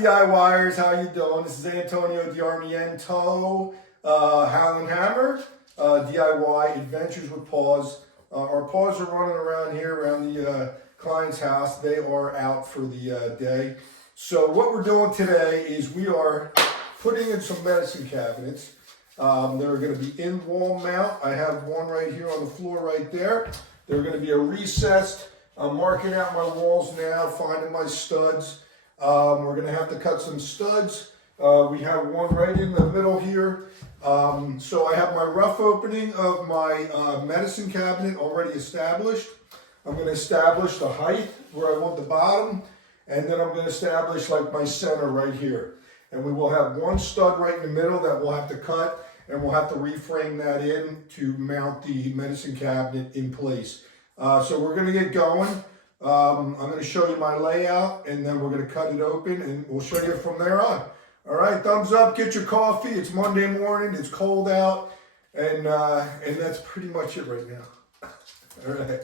DIYers, how you doing? This is Antonio D'Armiento, Howl Hammer, DIY Adventures with Paws. Our Paws are running around here around the client's house. They are out for the day. So what we're doing today is we are putting in some medicine cabinets. They're going to be in wall mount. I have one right here on the floor right there. They're going to be a recessed. I'm marking out my walls now, finding my studs. We're going to have to cut some studs. We have one right in the middle here. So I have my rough opening of my medicine cabinet already established. I'm going to establish the height where I want the bottom, and then I'm going to establish like my center right here. And we will have one stud right in the middle that we'll have to cut, and we'll have to reframe that in to mount the medicine cabinet in place. So we're going to get going. I'm going to show you my layout, and then we're going to cut it open, and we'll show you from there on. All right, thumbs up, get your coffee. It's Monday morning, it's cold out, and that's pretty much it right now. All right.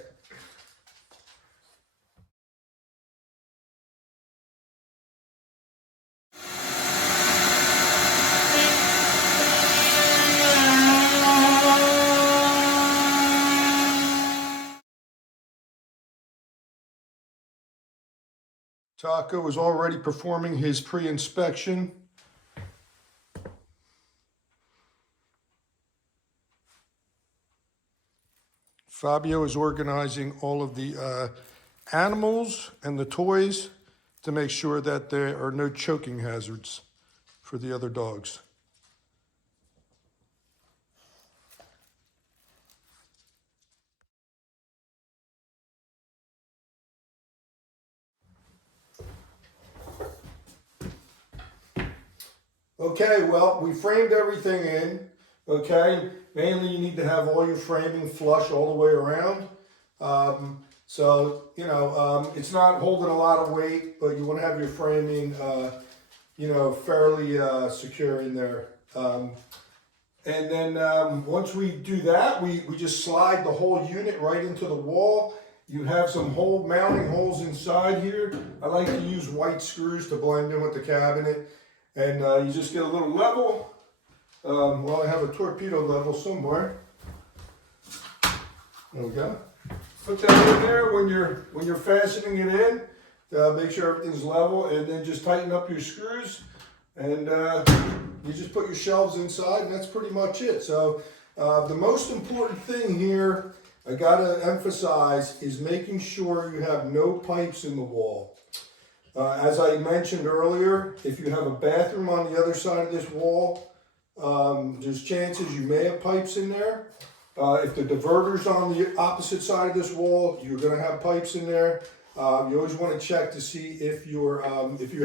Taco is already performing his pre-inspection. Fabio is organizing all of the animals and the toys to make sure that there are no choking hazards for the other dogs. Okay, well, we framed everything in, okay? Mainly you need to have all your framing flush all the way around. It's not holding a lot of weight, but you want to have your framing, fairly secure in there. And then once we do that, we just slide the whole unit right into the wall. You have some mounting holes inside here. I like to use white screws to blend in with the cabinet. And you just get a little level. Well, I have a torpedo level somewhere. There we go. Put that in there when you're fastening it in. Make sure everything's level, and then just tighten up your screws. And you just put your shelves inside, and that's pretty much it. So the most important thing here, I gotta emphasize, is making sure you have no pipes in the wall. As I mentioned earlier, if you have a bathroom on the other side of this wall, there's chances you may have pipes in there. If the diverter's on the opposite side of this wall, you're going to have pipes in there. You always want to check to see if you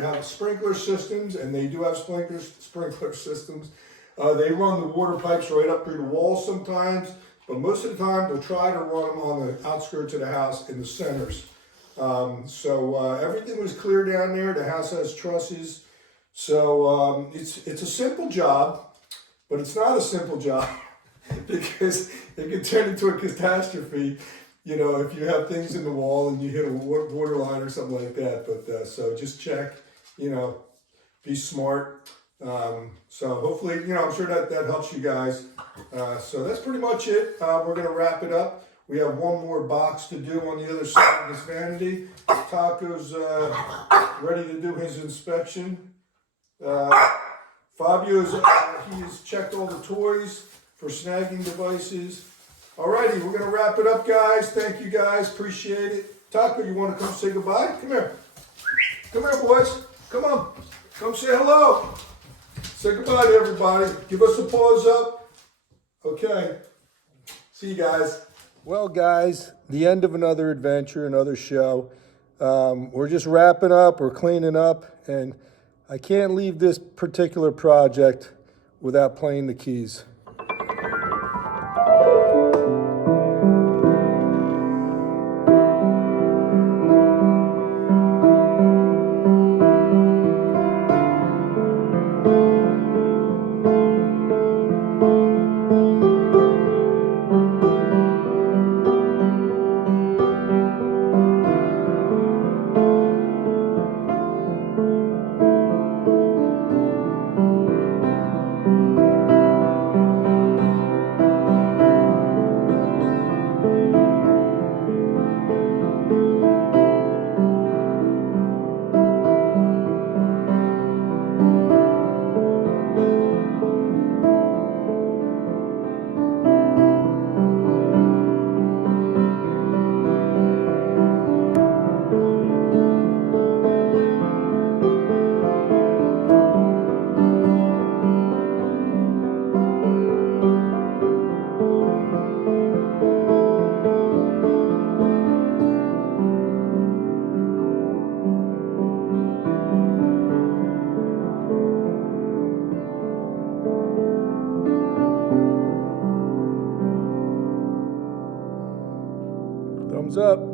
have sprinkler systems, and they do have sprinkler systems. They run the water pipes right up through the wall sometimes, but most of the time they'll try to run them on the outskirts of the house in the centers. Everything was clear down there. The house has trusses. So it's a simple job, but it's not a simple job because it can turn into a catastrophe, if you have things in the wall and you hit a water line or something like that. But so just check, be smart. So hopefully, I'm sure that helps you guys. So that's pretty much it. We're going to wrap it up. We have one more box to do on the other side of this vanity. Taco's ready to do his inspection. Fabio's he has checked all the toys for snagging devices. Alrighty, we're gonna wrap it up, guys. Thank you guys, appreciate it. Taco, you want to come say goodbye? Come here. Come here, boys. Come on. Come say hello. Say goodbye to everybody. Give us a paws up. Okay. See you guys. Well, guys, the end of another adventure, another show. We're just wrapping up, we're cleaning up, and I can't leave this particular project without playing the keys. up.